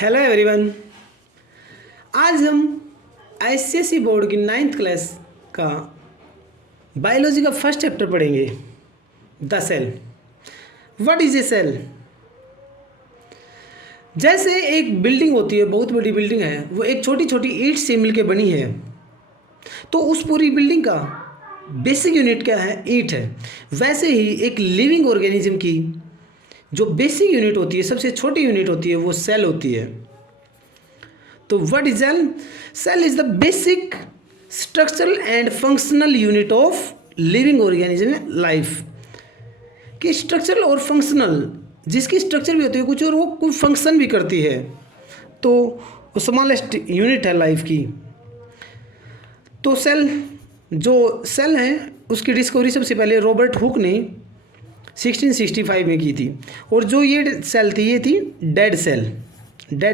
Hello everyone. आज हम ICSE board की 9th क्लास का बायोलॉजी का फर्स्ट चैप्टर पढ़ेंगे, the cell. What is a cell? जैसे एक बिल्डिंग होती है, बहुत बड़ी बिल्डिंग है, वो एक छोटी छोटी ईंट से मिलकर बनी है, तो उस पूरी बिल्डिंग का बेसिक यूनिट क्या है? ईंट है। वैसे ही एक लिविंग ऑर्गेनिज्म की जो बेसिक यूनिट होती है, सबसे छोटी यूनिट होती है, वो सेल होती है। तो what is cell? Cell is the basic structural and functional unit of living organism life. कि स्ट्रक्चरल और फंक्शनल, जिसकी स्ट्रक्चर भी होती है कुछ और वो कोई फंक्शन भी करती है, तो वो स्मॉलेस्ट यूनिट है लाइफ की। तो जो सेल है उसकी डिस्कवरी सबसे पहले रॉबर्ट हुक ने 1665 में की थी। और जो ये सेल थी, ये थी डेड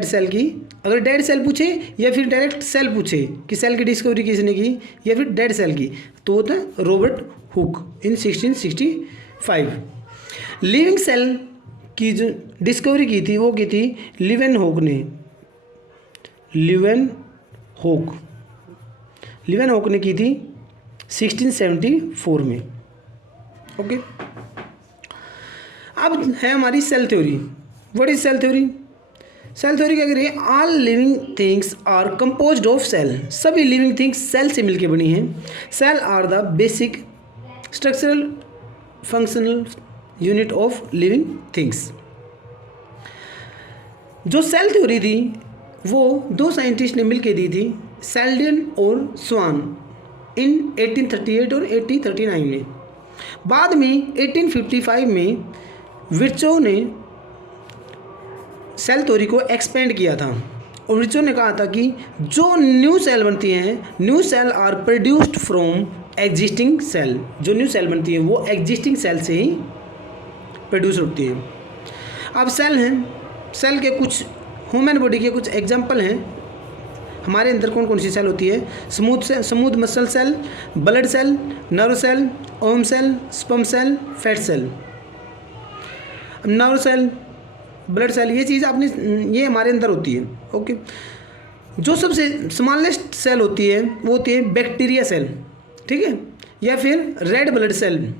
सेल की। अगर डेड सेल पूछे या फिर डायरेक्ट सेल पूछे कि सेल की डिस्कवरी किसने की या फिर डेड सेल की, तो वो था रॉबर्ट हुक इन 1665। लिविंग सेल की जो डिस्कवरी की थी वो की थी लीवेनहोक ने। लीवेनहोक ने की थी 1674 में। ओके, अब है हमारी cell theory. What is cell theory? Cell theory क्या करिए? All living things are composed of cell. सभी लिविंग थिंग्स सेल से मिलकर बनी हैं। Cell are the basic structural functional unit of living things. जो सेल थ्योरी थी वो दो साइंटिस्ट ने मिलकर दी थी, सेल्डन और स्वान, इन 1838 और 1839 में। बाद में 1855 में विर्चो ने सेल थ्योरी को एक्सपेंड किया था, और विर्चो ने कहा था कि जो न्यू सेल बनती हैं, new cell are produced from existing cell. जो न्यू सेल बनती है वो एग्जिस्टिंग सेल से ही प्रोड्यूस होती है। अब सेल हैं, सेल के कुछ ह्यूमन बॉडी के कुछ एग्जाम्पल हैं। हमारे अंदर कौन कौन सी सेल होती है? Smooth muscle cell, blood cell, nerve cell, ओम cell, sperm cell, fat cell. Nerve cell, blood cell, ये चीज़ ये हमारे अंदर होती है। ओके, जो सबसे स्मॉलेस्ट सेल होती है वो होती है बैक्टीरिया सेल, ठीक है, या फिर रेड ब्लड सेल।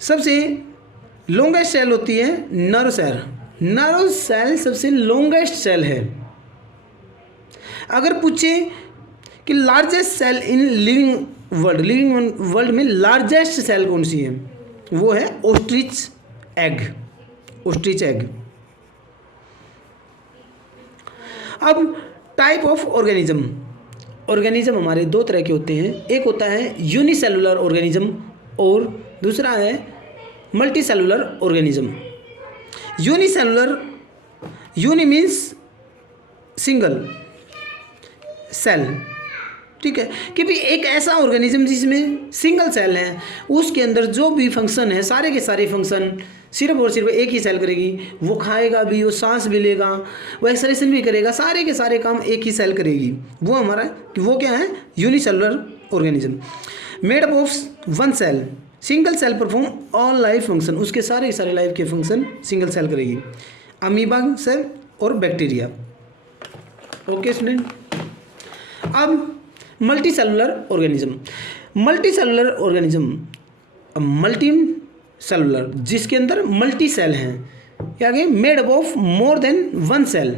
सबसे लॉन्गेस्ट सेल होती है नर्व सेल। नर्व सेल सबसे लॉन्गेस्ट सेल है। अगर पूछे कि largest cell in living world में लार्जेस्ट सेल कौन सी है, वो है ऑस्ट्रिच एग। अब टाइप ऑफ ऑर्गेनिज्म हमारे दो तरह के होते हैं। एक होता है यूनिसेलुलर ऑर्गेनिज्म और दूसरा है multicellular organism. Uni means single cell, ठीक है, कि भी एक ऐसा ऑर्गेनिज्म जिसमें सिंगल सेल है, उसके अंदर जो भी फंक्शन है, सारे के सारे फंक्शन सिर्फ और सिर्फ एक ही सेल करेगी। वो खाएगा भी, वो सांस भी लेगा, वो एक्सक्रीशन भी करेगा, सारे के सारे काम एक ही सेल करेगी। वो क्या है? Unicellular organism. Made up of one cell, single cell perform all life function. उसके सारे के सारे लाइफ के फंक्शन सिंगल सेल करेगी। अमीबा सेल और बैक्टीरिया। ओके स्टूडेंट, अब मल्टी सेलुलर ऑर्गेनिज्म, जिसके अंदर मल्टी सेल हैं, आगे made up of more than one cell.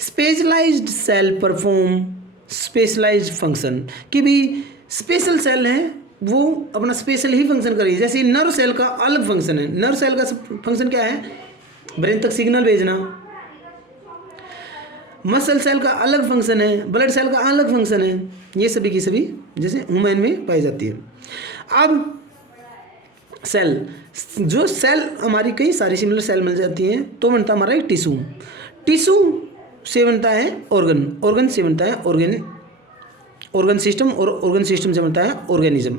Specialised cell perform specialised function, कि भी स्पेशल सेल हैं वो अपना स्पेशल ही फंक्शन करेगी। जैसे नर्व सेल का अलग फंक्शन है। नर्व सेल का फंक्शन क्या है? ब्रेन तक सिग्नल भेजना। मसल सेल का अलग फंक्शन है, ब्लड सेल का अलग फंक्शन है। ये सभी की सभी जैसे ह्यूमन में पाई जाती है। अब जो सेल हमारी कई सारी सिमिलर सेल मिल जाती हैं, तो बनता हमारा एक टिश्यू से बनता है ऑर्गन से बनता है ऑर्गन सिस्टम, और ऑर्गन सिस्टम से बनता है ऑर्गेनिज्म।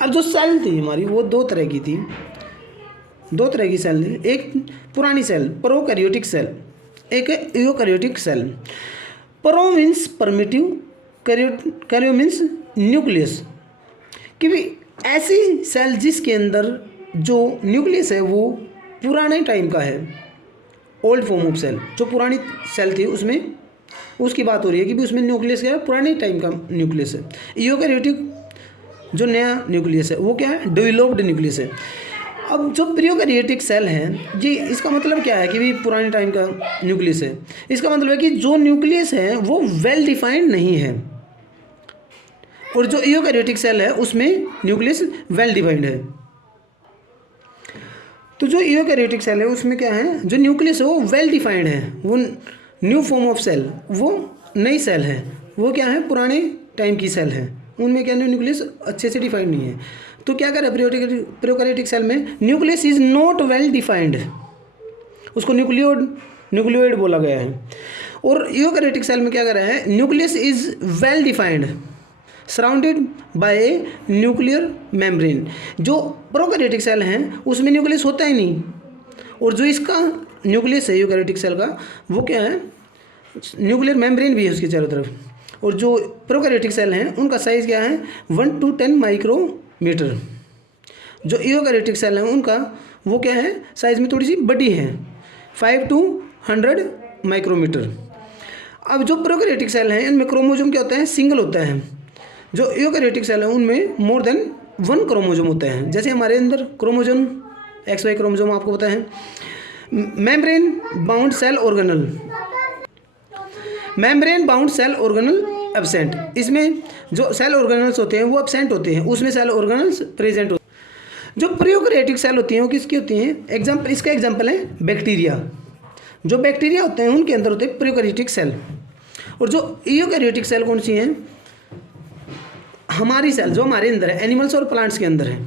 अब जो सेल थी हमारी वो दो तरह की सेल थी। एक पुरानी सेल प्रोकैरियोटिक सेल, एक eukaryotic cell. Pro means primitive, karyo means nucleus, कि भी ऐसी सेल जिसके अंदर जो न्यूक्लियस है वो पुराने टाइम का है, ओल्ड फॉर्म ऑफ सेल, जो पुरानी सेल थी उसमें उसकी बात हो रही है कि भी उसमें न्यूक्लियस क्या है, पुराने टाइम का न्यूक्लियस है। यूकैरियोटिक जो नया न्यूक्लियस है वो क्या है, डेवलप्ड न्यूक्लियस है। अब जो प्रोकैरियोटिक सेल है जी, इसका मतलब क्या है कि भी पुराने टाइम का न्यूक्लियस है। इसका मतलब है कि जो न्यूक्लियस है वो वेल डिफाइंड नहीं है, और जो यूकैरियोटिक सेल है उसमें न्यूक्लियस वेल डिफाइंड है। तो जो यूकैरियोटिक सेल है उसमें क्या है, जो न्यूक्लियस है वो वेल डिफाइंड है, वो न्यू फॉर्म ऑफ सेल, वो नई सेल है, वो क्या है, पुराने टाइम की सेल है, उनमें क्या न्यूक्लियस अच्छे से डिफाइंड नहीं है। तो क्या करें, प्रोकैरियोटिक सेल में nucleus is not well defined, उसको न्यूक्लियोइड बोला गया है। और यूकैरियोटिक सेल में क्या कर रहा है, nucleus is well defined surrounded by a nuclear membrane. जो प्रोकैरियोटिक सेल हैं उसमें न्यूक्लियस होता ही नहीं, और जो इसका न्यूक्लियस है यूकैरियोटिक सेल का वो क्या है, न्यूक्लियर मेम्ब्रेन भी है उसके चारों तरफ। और जो प्रोकैरियोटिक सेल हैं उनका साइज़ क्या है, 1 to 10 माइक्रोमीटर। जो यूकैरियोटिक सेल हैं उनका वो क्या है, साइज़ में थोड़ी सी बड़ी है, 5 to 100 माइक्रोमीटर। अब जो प्रोकैरियोटिक सेल हैं इनमें क्रोमोसोम क्या होता है, सिंगल होता है। जो यूकैरियोटिक सेल है उनमें मोर देन 1 क्रोमोसोम होते हैं। जैसे हमारे अंदर क्रोमोसोम XY क्रोमोसोम आपको पता है। Membrane bound cell organelle, membrane bound cell organelle absent, इसमें जो सेल ऑर्गेनल्स होते हैं वो एब्सेंट होते हैं, उसमें सेल ऑर्गेनल्स प्रेजेंट होते हैं। जो प्रोकैरियोटिक सेल होती हैं वो किसकी होती हैं, एग्जाम्पल, इसका एग्जाम्पल है बैक्टीरिया। जो बैक्टीरिया होते हैं उनके अंदर होते हैं प्रोकैरियोटिक सेल। और जो यूकैरियोटिक सेल कौन सी हैं, हमारी सेल जो हमारे अंदर है, एनिमल्स और प्लांट्स के अंदर है।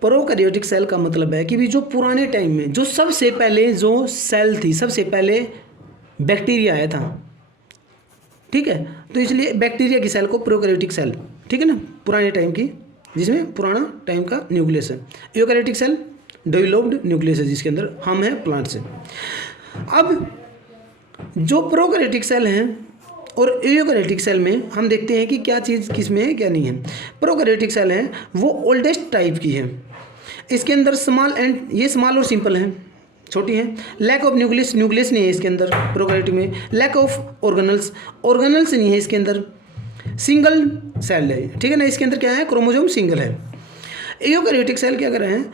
प्रोकैरियोटिक सेल का मतलब है कि भी जो पुराने टाइम में जो सबसे पहले जो सेल थी, सबसे पहले बैक्टीरिया आया था, ठीक है। तो इसलिए बैक्टीरिया की सेल को प्रोकैरियोटिक सेल, ठीक है ना, पुराने टाइम की, जिसमें पुराना टाइम का न्यूक्लियस है। यूकैरियोटिक सेल डेवलप्ड न्यूक्लियस है, जिसके अंदर हम हैं प्लांट से। अब जो प्रोकैरियोटिक सेल हैं और यूकैरियोटिक सेल में हम देखते हैं कि क्या चीज़ किस में है क्या नहीं है। प्रोकैरियोटिक सेल है वो ओल्डेस्ट टाइप की है, इसके अंदर स्मॉल एंड, ये स्मॉल और सिंपल है, छोटी है। लैक ऑफ न्यूक्लियस, न्यूक्लियस नहीं है इसके अंदर प्रोकैरियोटिक में। लैक ऑफ ऑर्गेनल्स, ऑर्गेनल्स नहीं है इसके अंदर। सिंगल सेल है, ठीक है ना, इसके अंदर क्या है, क्रोमोसोम सिंगल है। यूकैरियोटिक सेल क्या कर रहे हैं,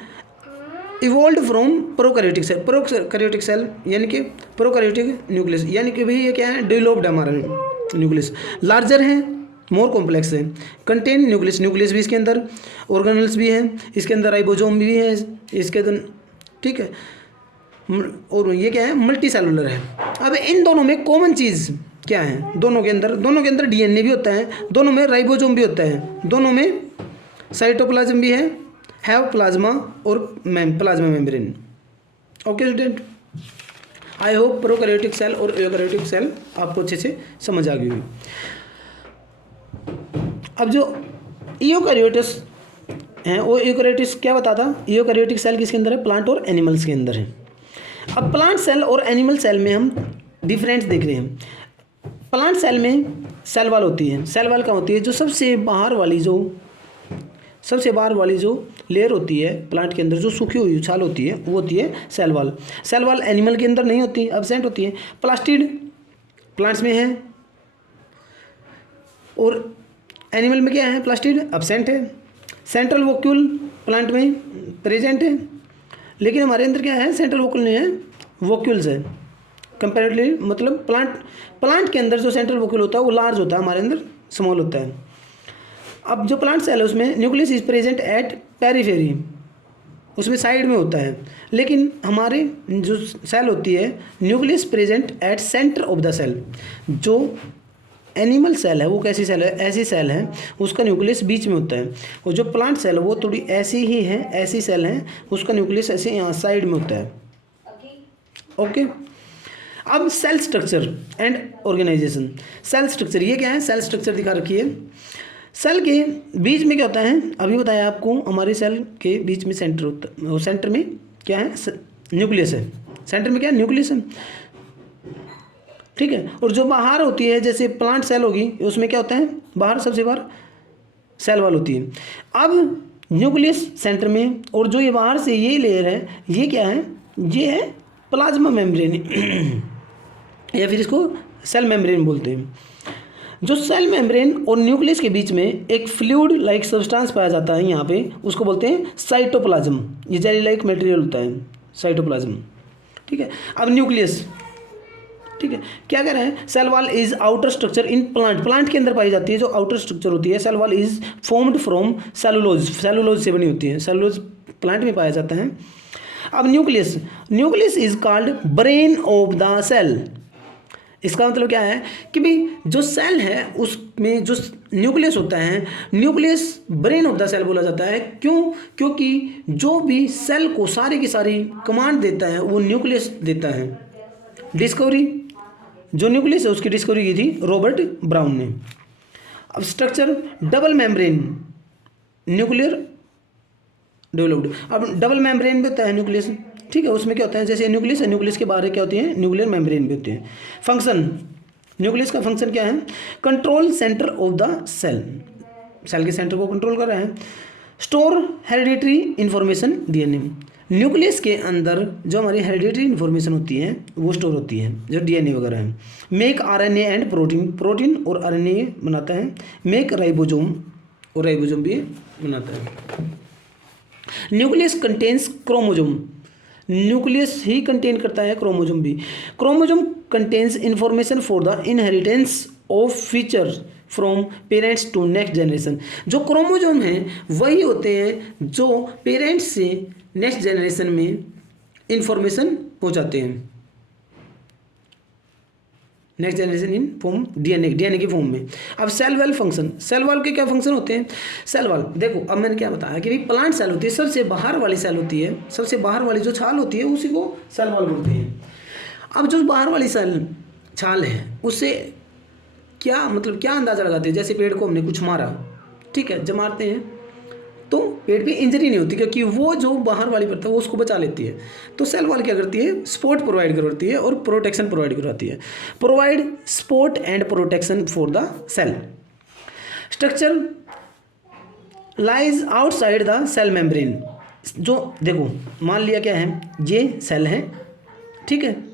evolve from prokaryotic cell. Prokaryotic cell यानी कि प्रोकैरियोटिक न्यूक्लियस, यानी कि भाई ये क्या है, डेवलप्ड हमारा न्यूक्लियस, लार्जर है, मोर कॉम्प्लेक्स है, कंटेन न्यूक्लियस, न्यूक्लियस भी इसके अंदर, ऑर्गेनल्स भी हैं इसके अंदर, राइबोसोम भी है इसके अंदर, ठीक है। और ये क्या है, मल्टी सेलुलर है। अब इन दोनों में कॉमन चीज़ क्या है, दोनों के अंदर DNA भी होता है, दोनों में राइबोसोम भी होता है, दोनों में साइटोप्लाज्म भी है प्लाज्मा और plasma membrane. Okay student, I hope prokaryotic cell और यूकैरियोटिक सेल आपको अच्छे से समझ आ गई होगी। अब जो यूकैरियोटिस हैं वो यूकैरियोटिस क्या बताता, यूकैरियोटिक सेल किसके अंदर है, प्लांट और एनिमल्स के अंदर है। अब प्लांट सेल और एनिमल सेल में हम डिफरेंस देख रहे हैं। प्लांट सेल में सेल वॉल होती है। सेल वॉल क्या होती है, जो सबसे बाहर वाली जो लेयर होती है प्लांट के अंदर, जो सूखी हुई छाल होती है वो होती है cell wall. Cell wall animal के अंदर नहीं होती, एब्सेंट होती है। प्लास्टिड प्लांट्स में है और एनिमल में क्या है, प्लास्टिड एब्सेंट है। सेंट्रल वोक्यूल प्लांट में प्रेजेंट है, लेकिन हमारे अंदर क्या है, सेंट्रल वोक्यूल नहीं है, वोक्यूल्स है कंपेरेटिवली। मतलब प्लांट के अंदर जो सेंट्रल वोक्यूल होता है वो लार्ज होता है, हमारे अंदर स्मॉल होता है। अब जो प्लांट सेल है उसमें nucleus is present at periphery, उसमें साइड में होता है। लेकिन हमारे जो सेल होती है, nucleus present at centre of the cell. जो एनिमल सेल है वो कैसी सेल है, ऐसी सेल है, उसका न्यूक्लियस बीच में होता है। और जो प्लांट सेल है वो थोड़ी ऐसी ही है, ऐसी सेल है, उसका न्यूक्लियस ऐसे यहाँ साइड में होता है। ओके अब cell structure and organisation. Cell structure, ये क्या है, सेल स्ट्रक्चर दिखा रखी है। सेल के बीच में क्या होता है, अभी बताया आपको, हमारी सेल के बीच में सेंटर होता है, और सेंटर में क्या है, न्यूक्लियस है। सेंटर में क्या है, न्यूक्लियस है, ठीक है। और जो बाहर होती है, जैसे प्लांट सेल होगी, उसमें क्या होता है, बाहर सबसे बाहर सेल वॉल होती है। अब न्यूक्लियस सेंटर में, और जो ये बाहर से ये लेयर है, ये क्या है, ये है प्लाज्मा मेम्ब्रेन या फिर इसको सेल मेम्ब्रेन बोलते हैं। जो सेल मेम्ब्रेन और न्यूक्लियस के बीच में एक फ्लूइड लाइक सब्सटेंस पाया जाता है यहाँ पे, उसको बोलते हैं साइटोप्लाज्म। ये जेली लाइक मटेरियल होता है साइटोप्लाज्म, ठीक है। अब न्यूक्लियस, ठीक है, क्या कह रहे हैं, cell wall is outer structure in plant, plant के अंदर पाई जाती है जो आउटर स्ट्रक्चर होती है। Cell wall is formed from cellulose, cellulose से बनी होती है, सेलुलोज प्लांट में पाया जाता है। अब nucleus, nucleus is called brain of the cell. इसका मतलब क्या है कि भाई जो सेल है उसमें जो न्यूक्लियस होता है, nucleus brain of the cell बोला जाता है। क्यों? क्योंकि जो भी सेल को सारी की सारी कमांड देता है वो न्यूक्लियस देता है। डिस्कवरी, जो न्यूक्लियस है उसकी डिस्कवरी की थी रॉबर्ट ब्राउन ने। अब structure double membrane nuclear developed. अब डबल मेम्ब्रेन भी होता है न्यूक्लियस, ठीक है। उसमें क्या होता है, जैसे न्यूक्लियस है, न्यूक्लियस के बाहर क्या होती है, न्यूक्लियर मेम्ब्रेन भी होती है। फंक्शन, न्यूक्लियस का फंक्शन क्या है, control centre of the cell, cell के सेंटर को कंट्रोल कर रहा है। Store hereditary information DNA, nucleus के अंदर जो हमारी हेरिडिटरी इंफॉर्मेशन होती है वो स्टोर होती है, जो डीएनए वगैरह है। Make RNA and protein, protein और आरएनए बनाता है। मेक राइबोसोम, और राइबोसोम भी बनाता है। न्यूक्लियस कंटेन्स क्रोमोसोम, न्यूक्लियस ही कंटेन करता है क्रोमोसोम भी। Chromosome contains information for the inheritance of feature from parents to next generation. जो क्रोमोसोम हैं वही होते हैं जो पेरेंट्स से नेक्स्ट जनरेशन में इंफॉर्मेशन पहुंचाते हैं, next generation in form DNA, DNA की फॉर्म में। अब cell wall function, cell wall के क्या फंक्शन होते हैं। सेल वॉल देखो, अब मैंने क्या बताया कि भाई प्लांट सेल होती है, सबसे बाहर वाली सेल होती है, सबसे बाहर वाली जो छाल होती है उसी को सेल वॉल बोलते हैं। अब जो बाहर वाली सेल छाल है उससे क्या मतलब, क्या अंदाज़ा लगाते हैं, जैसे पेड़ को हमने कुछ मारा, ठीक है, जब मारते हैं तो पेड़ पे इंजरी नहीं होती क्योंकि वो जो बाहर वाली परत है वो उसको बचा लेती है। तो सेल वॉल क्या करती है, सपोर्ट प्रोवाइड करती है और प्रोटेक्शन प्रोवाइड करवाती है। Provide support and protection for the cell. Structure lies outside the cell membrane, जो देखो मान लिया क्या है, ये सेल है, ठीक है,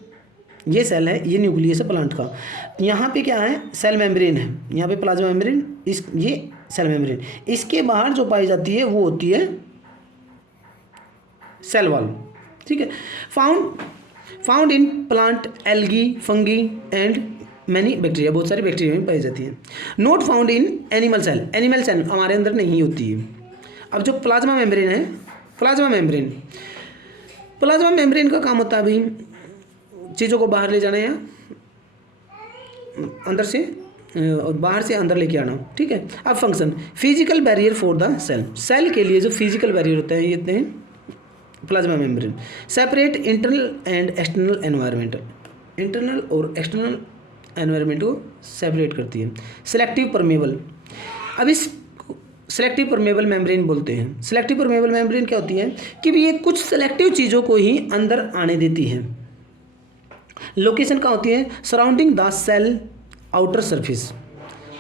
ये सेल है, ये न्यूक्लियस है प्लांट का। यहाँ पे क्या है, सेल मेम्ब्रेन है, यहाँ पे प्लाज्मा मेम्ब्रेन, इस ये सेल मेम्ब्रेन। इसके बाहर जो पाई जाती है वो होती है सेल वॉल, ठीक है। Found in plant, algae, fungi and many bacteria, बहुत सारी बैक्टीरिया में पाई जाती है। Not found in animal cell, animal cell हमारे अंदर नहीं होती है। अब जो प्लाज्मा मेम्ब्रेन है, प्लाज्मा मेम्ब्रेन का काम होता है भाई चीज़ों को बाहर ले जाना या अंदर से और बाहर से अंदर लेके आना, ठीक है। अब function, physical barrier for the cell, cell के लिए जो फिजिकल बैरियर होता है ये होते हैं plasma membrane. Separate internal and external environment, internal और एक्सटर्नल एनवायरनमेंट को सेपरेट करती है। सिलेक्टिव परमेबल, अब इस सेलेक्टिव परमेबल मेम्ब्रेन बोलते हैं। सेलेक्टिव परमेबल मेम्ब्रेन क्या होती है कि ये कुछ सेलेक्टिव चीज़ों को ही अंदर आने देती है। लोकेशन कहाँ होती है, surrounding the cell outer surface,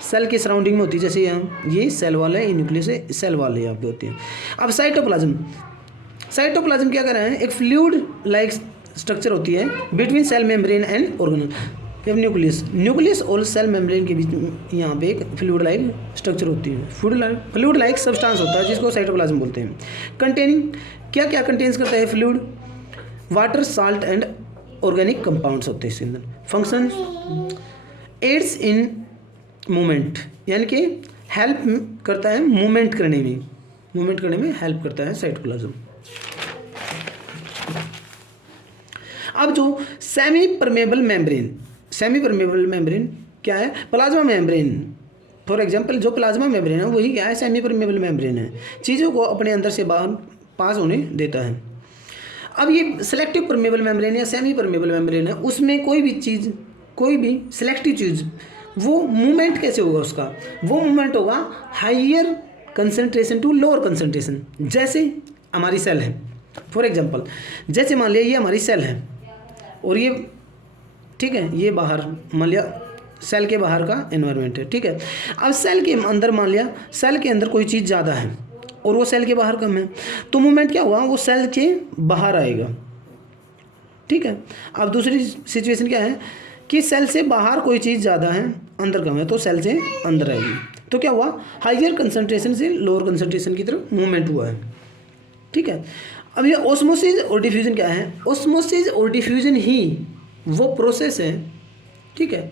cell के सराउंडिंग में होती है। जैसे यहाँ ये सेल वॉल है, ये न्यूक्लियस है, सेल वॉल यहाँ पे होती है। अब साइटोप्लाज्म, साइटोप्लाज्म क्या कर रहा है, एक फ्लूइड लाइक स्ट्रक्चर होती है between cell membrane and organelle. अब न्यूक्लियस और सेल मेम्ब्रेन के बीच यहाँ पे एक फ्लूइड लाइक स्ट्रक्चर होती है, फ्लूइड लाइक सब्सटेंस होता है जिसको साइटोप्लाज्म बोलते हैं। कंटेनिंग, क्या क्या कंटेन्स करता है fluid, water, salt and organic compounds होते हैं इसके अंदर। फंक्शन, एड्स इन मूवमेंट, यानी कि हेल्प करता है मूवमेंट करने में हेल्प करता है साइटोप्लाज्म। अब जो सेमी परमेबल मेम्ब्रेन क्या है, प्लाज्मा मेम्ब्रेन। फॉर एग्जांपल जो प्लाज्मा मेम्ब्रेन है वही क्या है, सेमी परमेबल मेम्ब्रेन है, चीज़ों को अपने अंदर से बाहर पास होने देता है। अब ये सेलेक्टिव परमेबल मेम्ब्रेन या सेमी परमेबल मेम्ब्रेन है, उसमें कोई भी सेलेक्टिव चीज़ वो मूवमेंट कैसे होगा, उसका वो मूवमेंट होगा higher concentration to lower concentration. जैसे हमारी सेल है, फॉर एग्जांपल जैसे मान लिया ये हमारी सेल है और ये, ठीक है, ये बाहर मान लिया सेल के बाहर का एनवायरनमेंट है, ठीक है। अब सेल के अंदर मान लिया सेल के अंदर कोई चीज़ ज़्यादा है और वो सेल के बाहर कम है, तो मूवमेंट क्या हुआ, वो सेल के बाहर आएगा, ठीक है। अब दूसरी सिचुएशन क्या है कि सेल से बाहर कोई चीज़ ज़्यादा है, अंदर कम है, तो सेल से अंदर आएगी। तो क्या हुआ, हाइयर कंसंट्रेशन से लोअर कंसंट्रेशन की तरफ मूवमेंट हुआ है। ठीक है। अब ये ऑस्मोसिस और डिफ्यूजन क्या है, ऑस्मोसिस और डिफ्यूजन ही वो प्रोसेस है, ठीक है,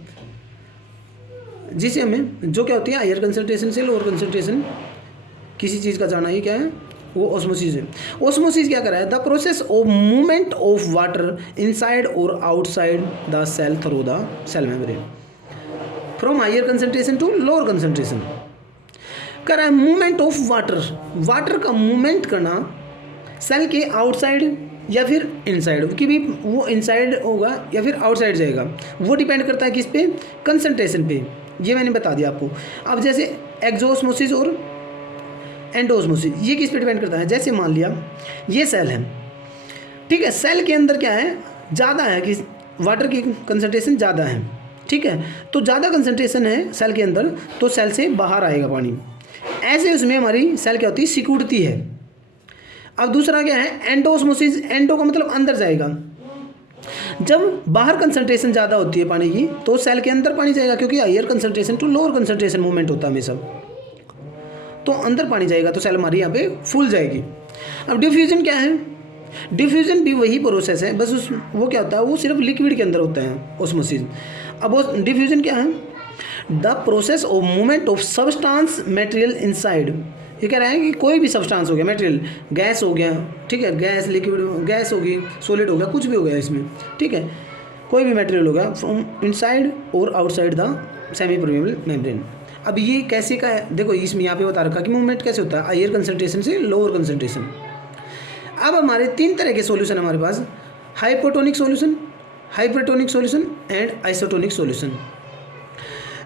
जिसे हमें जो क्या होती है हायर कंसंट्रेशन से लोअर कंसंट्रेशन किसी चीज़ का जाना, ये क्या है, वो ऑस्मोसिस है। ऑस्मोसिस क्या कर रहा है, the process of movement of water inside और outside the cell through the cell membrane from higher concentration to lower concentration. कर रहा है मूवमेंट ऑफ वाटर, वाटर का मूवमेंट करना सेल के आउटसाइड या फिर इनसाइड, कि भी वो इनसाइड होगा या फिर आउटसाइड जाएगा, वो डिपेंड करता है किस पे, कंसंट्रेशन पे। ये मैंने बता दिया आपको। अब जैसे एक्सोस्मोसिस और एंडोस्मोसिस, ये किस पे डिपेंड करता है, जैसे मान लिया ये सेल है, ठीक है, सेल के अंदर क्या है, ज़्यादा है कि वाटर की कंसंट्रेशन ज़्यादा है, ठीक है, तो ज़्यादा कंसंट्रेशन है सेल के अंदर, तो सेल से बाहर आएगा पानी, ऐसे उसमें हमारी सेल क्या होती है, सिकुड़ती है। अब दूसरा क्या है, एंडोस्मोसिस, एंडो का मतलब अंदर जाएगा। जब बाहर कंसंट्रेशन ज़्यादा होती है पानी की, तो सेल के अंदर पानी जाएगा, क्योंकि higher concentration to lower concentration movement होता है हमेशा, तो अंदर पानी जाएगा, तो सेल हमारी यहाँ पे फूल जाएगी। अब डिफ्यूजन क्या है, डिफ्यूजन भी वही प्रोसेस है, बस वो क्या होता है, वो सिर्फ लिक्विड के अंदर होता है ऑस्मोसिस। अब वो डिफ्यूजन क्या है, the process of movement of substance material inside. ये कह रहा है कि कोई भी सब्सटेंस हो गया, मटेरियल, गैस हो गया, ठीक है, गैस, लिक्विड, गैस होगी, सॉलिड हो गया, कुछ भी हो गया इसमें, ठीक है, कोई भी मटेरियल हो गया, फ्रॉम इनसाइड और outside the semi permeable membrane. अब ये कैसे का है, देखो इसमें यहाँ पे बता रखा कि मूवमेंट कैसे होता है, हायर कंसंट्रेशन से लोअर कंसंट्रेशन। अब हमारे तीन तरह के सॉल्यूशन हमारे पास, hypotonic solution, hypertonic solution and isotonic solution.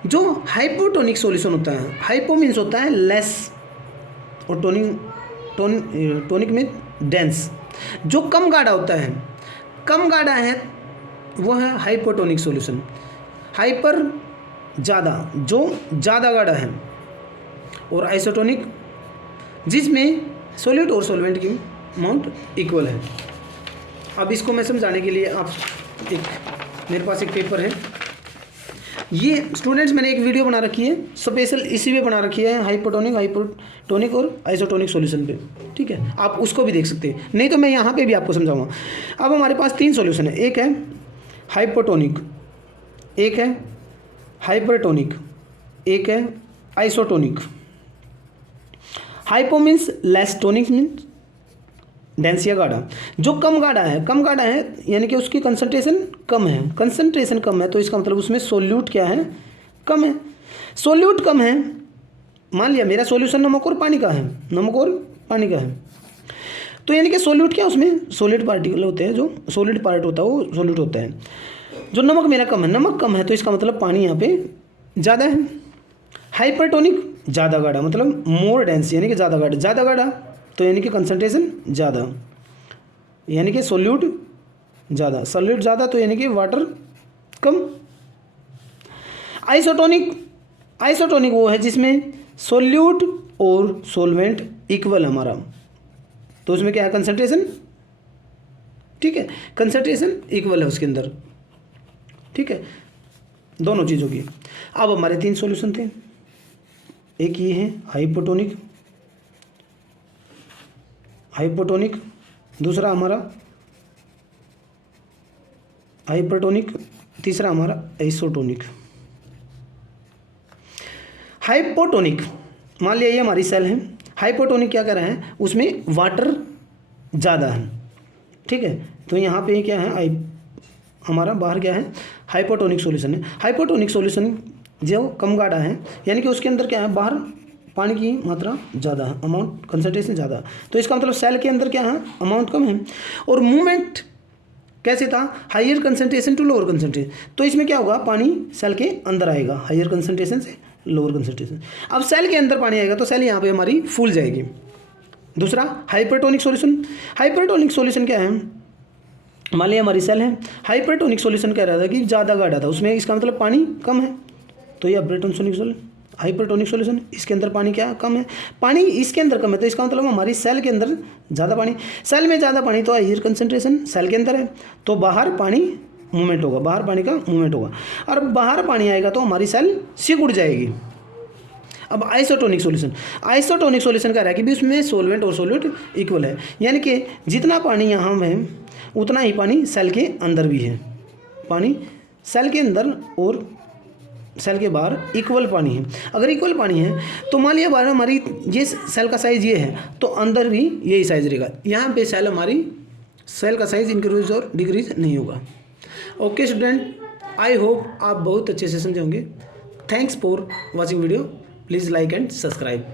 जो हाइपोटोनिक सॉल्यूशन होता है, हाइपो मीन्स होता है लेस और टोनिक में डेंस, जो कम गाढ़ा होता है, कम गाढ़ा है वो है हाइपोटोनिक सॉल्यूशन। हाइपर ज़्यादा, जो ज़्यादा गाढ़ा है, और आइसोटोनिक जिसमें सॉलिड और सॉल्वेंट की अमाउंट इक्वल है। अब इसको मैं समझाने के लिए आप मेरे पास एक पेपर है, ये स्टूडेंट्स मैंने एक वीडियो बना रखी है स्पेशल इसी पे बना रखी है, हाइपोटोनिक और आइसोटोनिक सॉल्यूशन पे, ठीक है, आप उसको भी देख सकते हैं, नहीं तो मैं यहाँ पे भी आपको समझाऊंगा। अब हमारे पास तीन सॉल्यूशन है, एक है हाइपोटोनिक, एक है हाइपरटोनिक, एक है isotonic. Hypo means less, tonic means dense या गाढ़ा। जो कम गाढ़ा है, कम गाढ़ा है यानी कि उसकी कंसंट्रेशन कम है, कंसंट्रेशन कम है, तो इसका मतलब उसमें सोल्यूट क्या है, कम है। सोल्यूट कम है, मान लिया मेरा सॉल्यूशन नमक और पानी का है, नमक और पानी का है, तो यानी कि सोल्यूट क्या, उसमें सॉलिड पार्टिकल होते हैं, जो सॉलिड पार्ट होता है वो सोल्यूट होता है। जो नमक मेरा कम है, नमक कम है, तो इसका मतलब पानी यहाँ पे ज़्यादा है। हाइपरटोनिक ज़्यादा गाढ़ा, मतलब मोर डेंस, यानी कि ज़्यादा गाढ़ा, ज़्यादा गाढ़ा तो यानी कि कंसंट्रेशन ज़्यादा, यानी कि सोल्यूट ज़्यादा, सोल्यूट ज़्यादा तो यानी कि वाटर कम। आइसोटोनिक, आइसोटोनिक वो है जिसमें सोल्यूट और सोलवेंट इक्वल है हमारा, तो उसमें क्या है, कंसंट्रेशन, ठीक है, कंसंट्रेशन इक्वल है उसके अंदर, ठीक है, दोनों चीज़ों की। अब हमारे तीन सॉल्यूशन थे, एक ये है हाइपोटोनिक, हाइपोटोनिक, दूसरा हमारा हाइपरटोनिक, तीसरा हमारा आइसोटोनिक। हाइपोटोनिक, मान लिया ये हमारी सेल है, हाइपोटोनिक क्या कर रहे हैं, उसमें वाटर ज़्यादा है, ठीक है, तो यहाँ पे क्या है, हमारा बाहर क्या है, हाइपोटोनिक सॉल्यूशन है। हाइपोटोनिक सॉल्यूशन जो कम गाढ़ा है, यानी कि उसके अंदर क्या है, बाहर पानी की मात्रा ज़्यादा है, अमाउंट, कंसंट्रेशन ज़्यादा, तो इसका मतलब सेल के अंदर क्या है, अमाउंट कम है। और मूवमेंट कैसे था, higher concentration to lower concentration, तो इसमें क्या होगा, पानी सेल के अंदर आएगा, हायर कंसंट्रेशन से लोअर कंसंट्रेशन। अब सेल के अंदर पानी आएगा तो सेल यहाँ पे हमारी फूल जाएगी। दूसरा हाइपरटोनिक सॉल्यूशन, हाइपरटोनिक सॉल्यूशन क्या है, मान लिया हमारी सेल है, हाइपरटोनिक सॉल्यूशन कह रहा था कि ज़्यादा गाढ़ा था, उसमें इसका मतलब पानी कम है, तो ये हाइपरटोनिक सॉल्यूशन, इसके अंदर पानी क्या कम है, पानी इसके अंदर कम है, तो इसका मतलब हमारी सेल के अंदर ज़्यादा पानी, सेल में ज़्यादा पानी तो हायर कंसंट्रेशन सेल के अंदर है, तो बाहर पानी मूवमेंट होगा, बाहर पानी का मूवमेंट होगा, और बाहर पानी आएगा तो हमारी सेल सिकुड़ जाएगी। अब आइसोटोनिक सॉल्यूशन, आइसोटोनिक सॉल्यूशन कह रहा है कि भी उसमें सोलवेंट और सोल्यूट इक्वल है, यानी कि जितना पानी यहाँ है उतना ही पानी सेल के अंदर भी है, पानी सेल के अंदर और सेल के बाहर इक्वल पानी है। अगर इक्वल पानी है तो मान लिया बाहर हमारी ये सेल का साइज़ ये है तो अंदर भी यही साइज़ रहेगा, यहाँ पे सेल का साइज़ इंक्रीज और डिक्रीज नहीं होगा। ओके स्टूडेंट, आई होप आप बहुत अच्छे से समझे होंगे। Thanks for watching video, please like and subscribe.